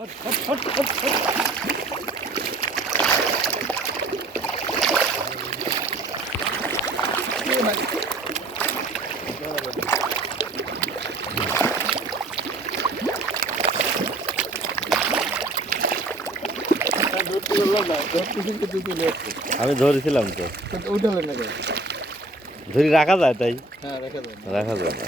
আমি ধরেছিলাম তো, ধরি রাখা যায় তাই? হ্যাঁ রাখা যায় না।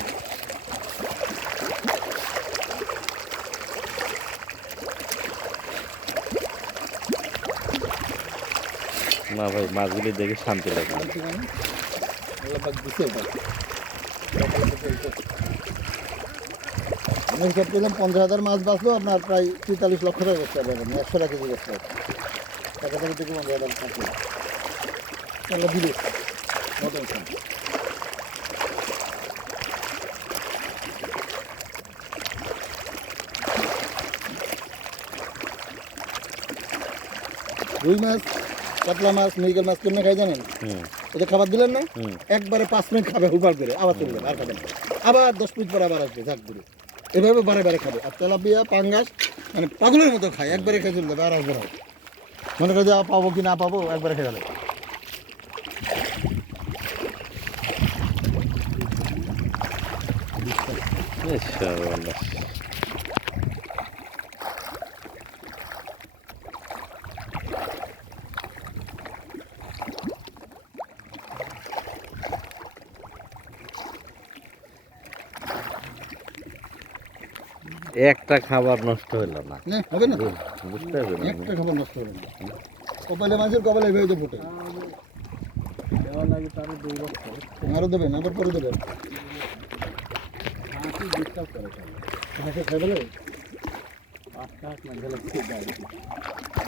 না ভাই, মাছগুলি দেখে শান্তি লাগে। আমি হিসাব করলাম 50,000 মাছ বাঁচলো, আপনার প্রায় 43 লক্ষ টাকা বেচতে পারবেন, 100 টাকা কেজি বেচতে পারবেন। টাকা থেকে 50,000 থাকবে তাহলে দিবে মটন খান। রুই মাছ, কাতলা মাছ, মৃগেল মাছ কেমনে খাই জানেন? ওদের খাবার দিলেন না, একবারে 5 মিনিট খাবে হুবার করে, আবার চলে যাবে, আর খাবেন না। আবার 10 মিনিট পরে আবার আসবে ঝাঁক করে, এভাবে বারে বারে খাবে। আর তেলাপিয়া, পাঙ্গাস মানে পাগলের মতো খায়, একবারে খেয়ে চলে যাবে, আর আসবে না। মনে করে যে পাবো কি না পাবো, একবারে খেয়ে যাবে। একটা খাবার নষ্ট হলো না, হবে না, বুঝতে হবে না, একটা খাবার নষ্ট হবে না। কপালে মাছের কপালে এভাবে ফুটে আরো দেবেন, আবার পরে দেবেন। হাঁসি খাই বলে